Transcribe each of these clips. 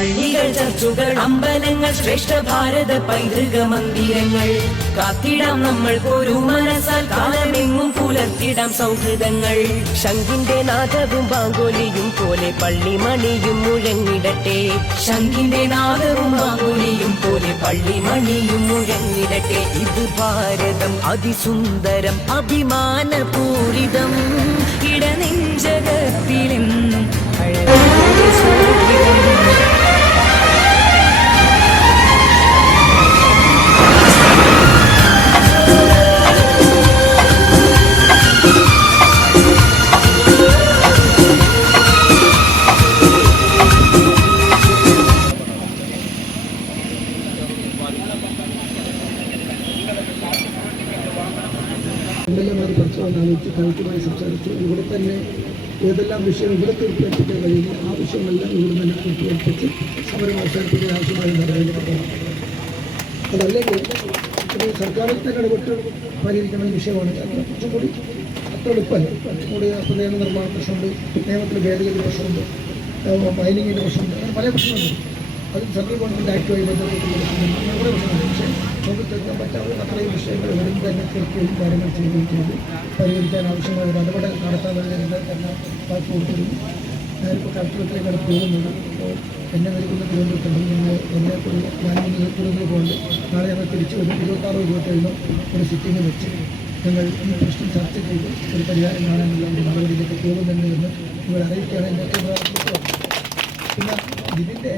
പള്ളികൾ, ചർച്ചുകൾ, അമ്പലങ്ങൾ, ശ്രേഷ്ഠ ഭാരത പൈതൃക മന്ദിരങ്ങൾ കാത്തിടാം നമ്മൾ ഒരു മനസ്സാൽ, കാലമെങ്ങും പുലർത്തിടാം സൗഹൃദങ്ങൾ. ശംഖിന്റെ നാദവും ബാങ്കോലിയും പോലെ പള്ളിമണിയും മുഴങ്ങിടട്ടെ. ശംഖിന്റെ നാദവും ബാങ്കോലിയും പോലെ പള്ളിമണിയും മുഴങ്ങിടട്ടെ. ഇത് ഭാരതം അതിസുന്ദരം അഭിമാനപൂരിതം, ഇടനെഞ്ചകത്തിലെന്നും എന്തെല്ലാമാര് പഠിച്ചുകൊണ്ടാലോചിച്ച് കണക്കുമായി സംസാരിച്ചു. ഇവിടെ തന്നെ ഏതെല്ലാം വിഷയം ഇവിടെ തീർച്ചയായിട്ടും കഴിയുന്നു ആ വിഷയങ്ങളെല്ലാം ഇവിടെ തന്നെ തീർച്ചയായിപ്പിച്ച് സമരം അവസാനിപ്പിക്കുന്ന ആവശ്യമായി നടപടിയെടുക്കണം. അതല്ലെങ്കിൽ സർക്കാരിൽ തന്നെ ഇടപെട്ട് പരിഹരിക്കുന്ന വിഷയമാണ്. കുറച്ചും കൂടി അത്ര എളുപ്പമല്ല. കൂടി അപ്പോൾ നിയമനിർമ്മാണ പ്രശ്നമുണ്ട്, നിയമത്തിൽ ഭേദഗതി പ്രശ്നമുണ്ട്, മൈനിങ്ങിൻ്റെ പ്രശ്നമുണ്ട്, അങ്ങനെ പല പ്രശ്നമുണ്ട്. അത് സെൻട്രൽ ഗവൺമെൻറ് ആക്ടുമായി ബന്ധപ്പെട്ടുള്ള പ്രശ്നമുണ്ട്, കുറേ പ്രശ്നമുണ്ട്. പക്ഷേ നമുക്ക് തീർക്കാൻ പറ്റാവുന്ന അത്രയും വിഷയങ്ങൾ ഇവരും തന്നെ തീർക്കുകയും കാര്യങ്ങൾ ചെയ്യുകയും ചെയ്ത് പരിഹരിക്കാൻ ആവശ്യമായ ഇടപെടൽ നടത്താനുള്ള തന്നെ വാക്ക് കൊടുത്തിരുന്നു. ഞാനിപ്പോൾ കർത്തവ്യത്തിലേക്കാണ് പോകുന്നത്. അപ്പോൾ എന്നെ നൽകുന്ന തിരുവനന്തപുരത്തുണ്ട്. ഞാൻ തിരുവനന്തപുരം പോകുന്നുണ്ട്. നാളെ ഞങ്ങൾ തിരിച്ചു വരും. 26-27 ഒരു സിറ്റിംഗ് വെച്ച് ഞങ്ങൾ ഈ പ്രശ്നം ചർച്ച ചെയ്ത് ഒരു പരിഹാരം കാണാനുള്ള ഒരു നടപടിയിലേക്ക് പോകുന്നുണ്ട് എന്ന് നിങ്ങൾ അറിയിക്കുകയാണ് എൻ്റെ ഏറ്റവും. പിന്നെ ഇതിൻ്റെ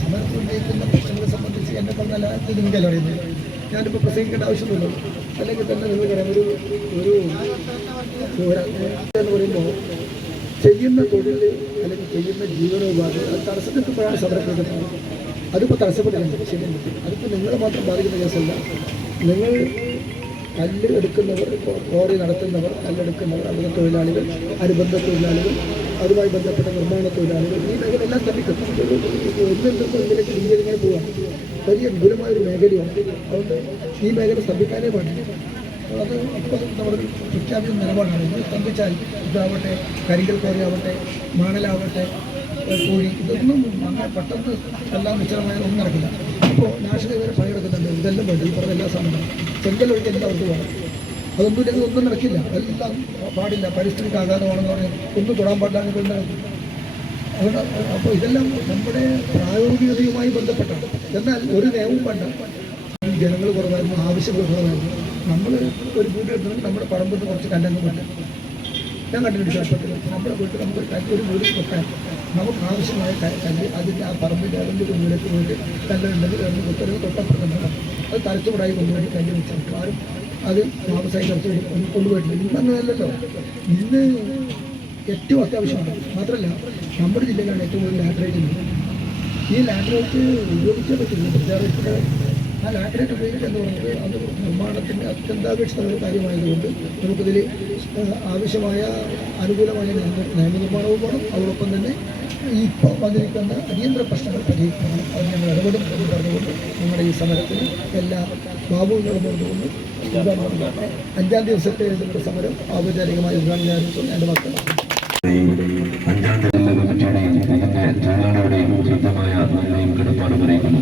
സമരത്തിൽ ഉന്നയിക്കുന്ന പ്രശ്നങ്ങളെ സംബന്ധിച്ച് എന്നെക്കാൾ നല്ല നിങ്ങൾക്കല്ല അറിയുന്നത്. ഞാനിപ്പോൾ പ്രസംഗിക്കേണ്ട ആവശ്യമൊന്നുമില്ല. അല്ലെങ്കിൽ തന്നെ നിങ്ങൾക്കറിയാം, എന്ന് പറയുമ്പോൾ ചെയ്യുന്ന തൊഴിൽ അല്ലെങ്കിൽ ചെയ്യുന്ന ജീവനോപാധി അത് തടസ്സപ്പെട്ടുമ്പോഴാണ് സമരപ്പെടുന്നത്. അതിപ്പോൾ തടസ്സപ്പെട്ടില്ല, ശരിയല്ല. അതിപ്പോൾ നിങ്ങളെ മാത്രം ബാധിക്കുന്ന കേസല്ല. നിങ്ങൾ കല്ല് എടുക്കുന്നവർ, ക്വാറി നടത്തുന്നവർ, കല്ലെടുക്കുന്നവർ, അതുപോലെ തൊഴിലാളികൾ, അനുബന്ധ തൊഴിലാളികൾ, അതുമായി ബന്ധപ്പെട്ട നിർമ്മാണ തൊഴിലാളികൾ, ഈ മേഖലയെല്ലാം തമ്മിക്കും ഒന്നിലേക്ക് ഇങ്ങനെ പോകാം. വലിയ വിപുലമായൊരു മേഖലയാണ്. അതുകൊണ്ട് ഈ മേഖല സ്തംഭിക്കാനേ പാടില്ല. അത് ഇപ്പോൾ നമ്മൾ പ്രഖ്യാപിക്കുന്ന നിലപാടാണ്. ഇത് സ്തംഭിച്ചാൽ ഇതാവട്ടെ, കരിങ്കൽ ക്വാറിയാവട്ടെ, മണലാവട്ടെ, കോഴി, ഇതൊന്നും അങ്ങനെ പെട്ടെന്ന് എല്ലാം നിശ്ചലമായ ഒന്നും നടക്കില്ല. ഇപ്പോൾ നാഷണൽ വരെ പണിയെടുക്കുന്നുണ്ട്. ഇതെല്ലാം വേണ്ട, ഈ പറഞ്ഞ എല്ലാ സാധനങ്ങളും ചെങ്കലൊഴിക്കാൻ എല്ലാവർക്കും വേണം. അതൊന്നും ഇല്ലെങ്കിൽ ഒന്നും നടക്കില്ല. എല്ലാം പാടില്ല, പരിസ്ഥിതിക്ക് ആഘാതമാണെന്ന് പറഞ്ഞാൽ ഒന്നും തൊടാൻ പാടില്ല. അതുകൊണ്ട് അപ്പോൾ ഇതെല്ലാം നമ്മുടെ പ്രായോഗികതയുമായി ബന്ധപ്പെട്ടാണ്. എന്നാൽ ഒരു നിയമവും വേണ്ട. ജനങ്ങൾ കുറവായിരുന്നു, ആവശ്യങ്ങൾ കുറവായിരുന്നു. നമ്മൾ ഒരു വീട് എടുത്തിട്ട് നമ്മുടെ പറമ്പിൽ നിന്ന് കുറച്ച് കല്ലങ്ങ് പറ്റും. ഞാൻ കണ്ടിട്ടുണ്ട് ചെറുപ്പത്തിൽ നമ്മുടെ വീട്ടിൽ നമുക്ക് ഒരു വീട് വെക്കാൻ നമുക്ക് ആവശ്യമായ കല്ല് അതിൻ്റെ ആ പറമ്പിൻ്റെ ഏതെങ്കിലും ഒരു വീടേക്ക് പോയിട്ട് കല്ലുണ്ടെങ്കിൽ രണ്ട് കുത്തരവ് തൊട്ടപ്പുറത്തുണ്ടാകും. അത് തലച്ചുകൂടായി കൊണ്ടുപോയി കല്ല് വെച്ചാൽ ആരും അത് താമസമായി കുറച്ച് കൊണ്ടുപോയിട്ടില്ല. ഇന്നല്ലല്ലോ, ഇന്ന് ഏറ്റവും അത്യാവശ്യമാണ്. മാത്രമല്ല നമ്മുടെ ജില്ലയിലാണ് ഏറ്റവും കൂടുതൽ ലാറ്ററേറ്റ് ഉള്ളത്. ഈ ലാറ്ററേറ്റ് ഉപയോഗിച്ചേ പറ്റുള്ളൂ. പ്രത്യേകിച്ച് ആ ലാറ്ററേറ്റ് ഉപയോഗിക്കുക എന്ന് പറയുന്നത് അത് നിർമ്മാണത്തിൻ്റെ അത്യന്താപേക്ഷിതമായ കാര്യമായതുകൊണ്ട് നമുക്കിതിൽ ആവശ്യമായ അനുകൂലമായ നിയമനിർമ്മാണവും വേണം. അതോടൊപ്പം തന്നെ ഇപ്പോൾ വന്നിരിക്കുന്ന അടിയന്തര പ്രശ്നങ്ങൾ പരിഹരിക്കണം. അത് ഞങ്ങൾ ഇടപെടും എന്ന് പറഞ്ഞുകൊണ്ട് നമ്മുടെ ഈ സമരത്തിൽ എല്ലാ ബാബുവിനോട് പറഞ്ഞുകൊണ്ട് 5-ാം ദിവസത്തെ സമരം ഔപചാരികമായി ഉദ്ഘാടനം എൻ്റെ മക്കളാണ്. 5-ാം ജില്ലാ കമ്മിറ്റിയുടെയും ഇതിൻ്റെ തൊഴിലാളികളുടെയും ശുദ്ധമായ നന്ദിയും കടപ്പാടും അറിയിക്കുന്നു.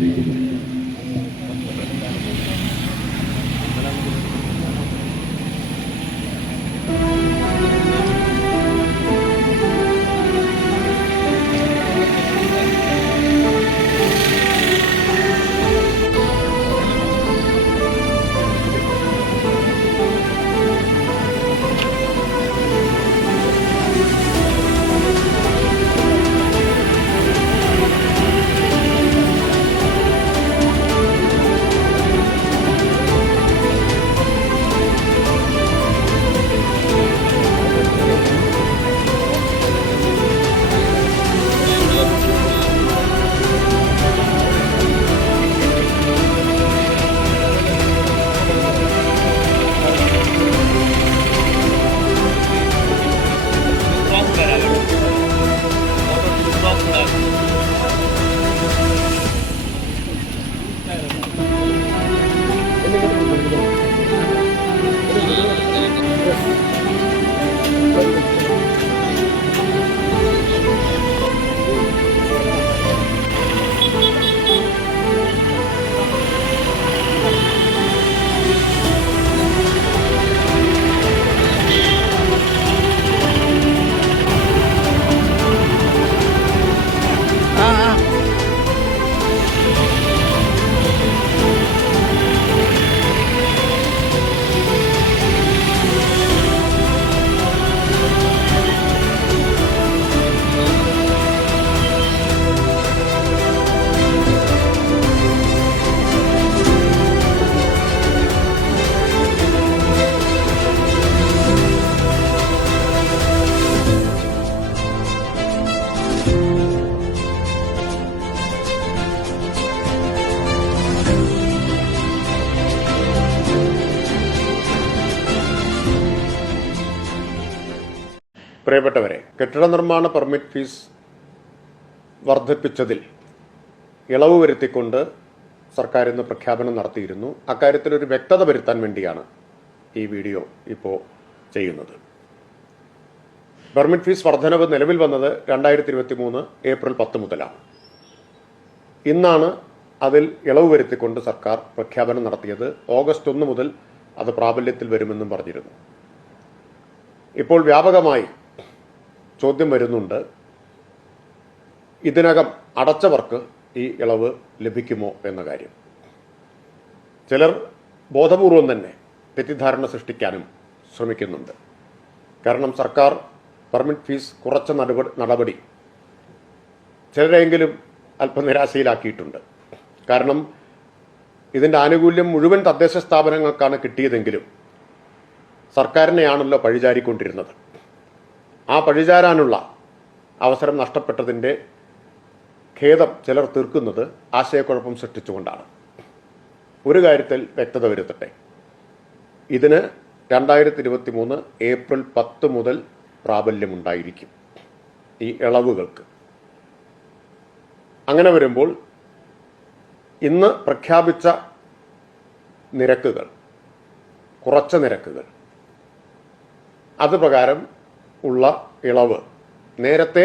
പ്രിയപ്പെട്ടവരെ, കെട്ടിട നിർമ്മാണ പെർമിറ്റ് ഫീസ് വർദ്ധിപ്പിച്ചതിൽ ഇളവ് വരുത്തിക്കൊണ്ട് സർക്കാർ ഇന്ന് പ്രഖ്യാപനം നടത്തിയിരുന്നു. അക്കാര്യത്തിൽ ഒരു വ്യക്തത വരുത്താൻ വേണ്ടിയാണ് ഈ വീഡിയോ ഇപ്പോൾ ചെയ്യുന്നത്. പെർമിറ്റ് ഫീസ് വർധനവ് നിലവിൽ വന്നത് 2023 ഏപ്രിൽ 10 മുതലാണ്. ഇന്നാണ് അതിൽ ഇളവ് വരുത്തിക്കൊണ്ട് സർക്കാർ പ്രഖ്യാപനം നടത്തിയത്. ഓഗസ്റ്റ് 1 മുതൽ അത് പ്രാബല്യത്തിൽ വരുമെന്നും പറഞ്ഞിരുന്നു. ഇപ്പോൾ വ്യാപകമായി ചോദ്യം വരുന്നുണ്ട്, ഇതിനകം അടച്ചവർക്ക് ഈ ഇളവ് ലഭിക്കുമോ എന്ന കാര്യം. ചിലർ ബോധപൂർവം തന്നെ തെറ്റിദ്ധാരണ സൃഷ്ടിക്കാനും ശ്രമിക്കുന്നുണ്ട്. കാരണം സർക്കാർ പെർമിറ്റ് ഫീസ് കുറച്ച നടപടി ചിലരെങ്കിലും അല്പം നിരാശയിലാക്കിയിട്ടുണ്ട്. കാരണം ഇതിൻ്റെ ആനുകൂല്യം മുഴുവൻ തദ്ദേശ സ്ഥാപനങ്ങൾക്കാണ് കിട്ടിയതെങ്കിലും സർക്കാരിനെയാണല്ലോ പഴിചാരിക്കൊണ്ടിരുന്നത്. ആ പഴിചാരാനുള്ള അവസരം നഷ്ടപ്പെട്ടതിൻ്റെ ഖേദം ചിലർ തീർക്കുന്നത് ആശയക്കുഴപ്പം സൃഷ്ടിച്ചുകൊണ്ടാണ്. ഒരു കാര്യത്തിൽ വ്യക്തത വരുത്തട്ടെ, ഇതിന് 2023 ഏപ്രിൽ 10 മുതൽ പ്രാബല്യമുണ്ടായിരിക്കും ഈ ഇളവുകൾക്ക്. അങ്ങനെ വരുമ്പോൾ ഇന്ന് പ്രഖ്യാപിച്ച നിരക്കുകൾ, കുറച്ച നിരക്കുകൾ, അത് പ്രകാരം ഉള്ള ഇളവ് നേരത്തെ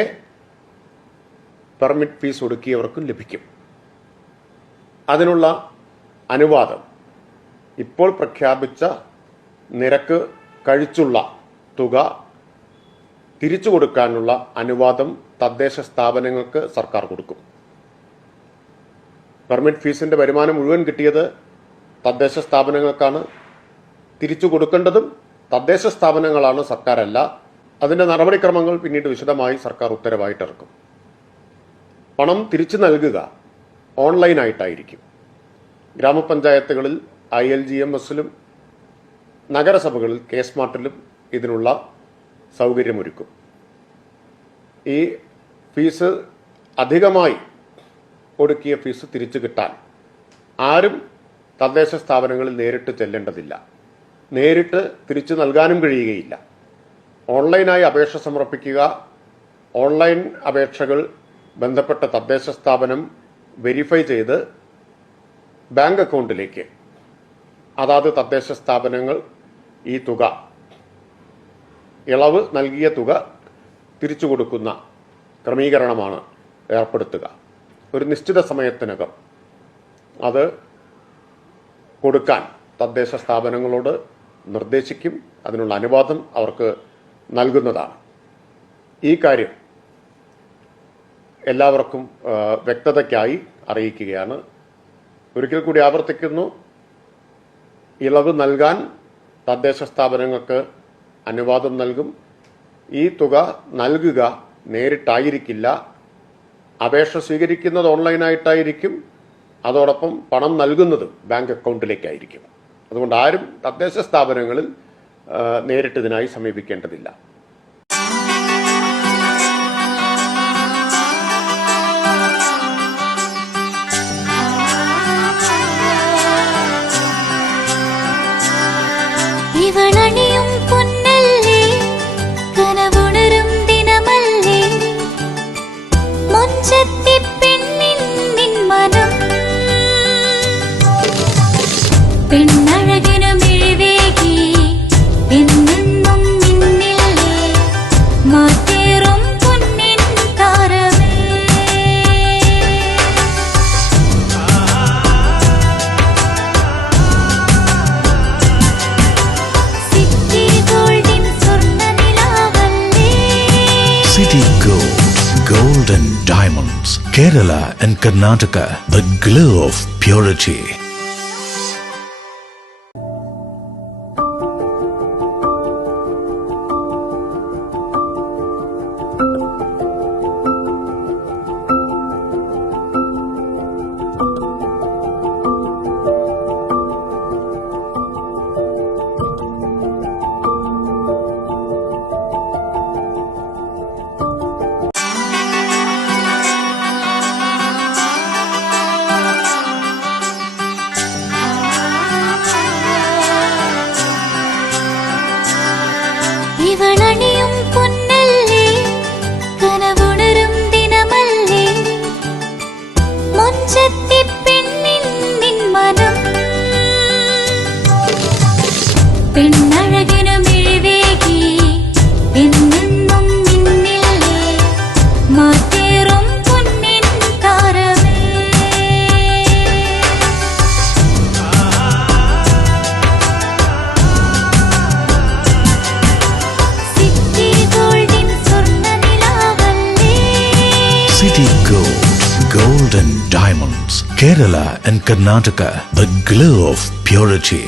പെർമിറ്റ് ഫീസ് ഒടുക്കിയവർക്കും ലഭിക്കും. അതിനുള്ള അനുവാദം ഇപ്പോൾ പ്രഖ്യാപിച്ച നിരക്ക് കഴിച്ചുള്ള തുക തിരിച്ചു കൊടുക്കാനുള്ള അനുവാദം തദ്ദേശ സ്ഥാപനങ്ങൾക്ക് സർക്കാർ കൊടുക്കും. പെർമിറ്റ് ഫീസിന്റെ വരുമാനം മുഴുവൻ കിട്ടിയത് തദ്ദേശ സ്ഥാപനങ്ങൾക്കാണ്. തിരിച്ചു കൊടുക്കേണ്ടതും തദ്ദേശ സ്ഥാപനങ്ങളാണ്, സർക്കാരല്ല. അതിന്റെ നടപടിക്രമങ്ങൾ പിന്നീട് വിശദമായി സർക്കാർ ഉത്തരവായിട്ടിറക്കും. പണം തിരിച്ചു നൽകുക ഓൺലൈനായിട്ടായിരിക്കും. ഗ്രാമപഞ്ചായത്തുകളിൽ ILGMSലും നഗരസഭകളിൽ KSmartലും ഇതിനുള്ള സൗകര്യമൊരുക്കും. ഈ ഫീസ് അധികമായി ഒടുക്കിയ ഫീസ് തിരിച്ചു കിട്ടാൻ ആരും തദ്ദേശ സ്ഥാപനങ്ങളിൽ നേരിട്ട് ചെല്ലേണ്ടതില്ല. നേരിട്ട് തിരിച്ചു നൽകാനും കഴിയുകയില്ല. ഓൺലൈനായി അപേക്ഷ സമർപ്പിക്കുക. ഓൺലൈൻ അപേക്ഷകൾ ബന്ധപ്പെട്ട തദ്ദേശ സ്ഥാപനം വെരിഫൈ ചെയ്ത് ബാങ്ക് അക്കൗണ്ടിലേക്ക് അതാത് തദ്ദേശ സ്ഥാപനങ്ങൾ ഈ തുക, ഇളവ് നൽകിയ തുക തിരിച്ചു കൊടുക്കുന്ന ക്രമീകരണമാണ് ഏർപ്പെടുത്തുക. ഒരു നിശ്ചിത സമയത്തിനകം അത് കൊടുക്കാൻ തദ്ദേശ സ്ഥാപനങ്ങളോട് നിർദ്ദേശിക്കും. അതിനുള്ള അനുവാദം അവർക്ക് നൽകുന്നതാണ്. ഈ കാര്യം എല്ലാവർക്കും വ്യക്തതയ്ക്കായി അറിയിക്കുകയാണ്. ഒരിക്കൽ കൂടി ആവർത്തിക്കുന്നു, ഇളവ് നൽകാൻ തദ്ദേശ സ്ഥാപനങ്ങൾക്ക് അനുവാദം നൽകും. ഈ തുക നൽകുക നേരിട്ടായിരിക്കില്ല. അപേക്ഷ സ്വീകരിക്കുന്നത് ഓൺലൈനായിട്ടായിരിക്കും. അതോടൊപ്പം പണം നൽകുന്നതും ബാങ്ക് അക്കൗണ്ടിലേക്കായിരിക്കും. അതുകൊണ്ട് ആരും തദ്ദേശ സ്ഥാപനങ്ങളിൽ നേരിട്ട് ഇതിനായി സമീപിക്കേണ്ടതില്ല. ഇവളണിയും പൊന്നല്ലേ, കനവുണരും ദിനമല്ലേ, മുഞ്ചത്തി പെണ്ണിൻ നിൻ മനം, പെണ്ണഴകിനു മിഴിവേകി എന്നെന്നും നിന്നില്ലേ, മാറ്റേറും പൊന്നിൻ താരമേ. City Gold, Gold and Diamonds, Kerala and Karnataka, the glow of purity. ഇവളണിയും പൊന്നല്ലേ, പെണ്ണഴകിനു മിഴിവേകി എന്നെന്നും നിന്നില്ലേ മാറ്റേറും പൊന്നിൻ താരമേ. സിറ്റി ഗോൾഡിൻ സ്വർണ്ണനിലാവല്ലേ. City Gold, Gold and Diamonds, Kerala and Karnataka, the glow of purity.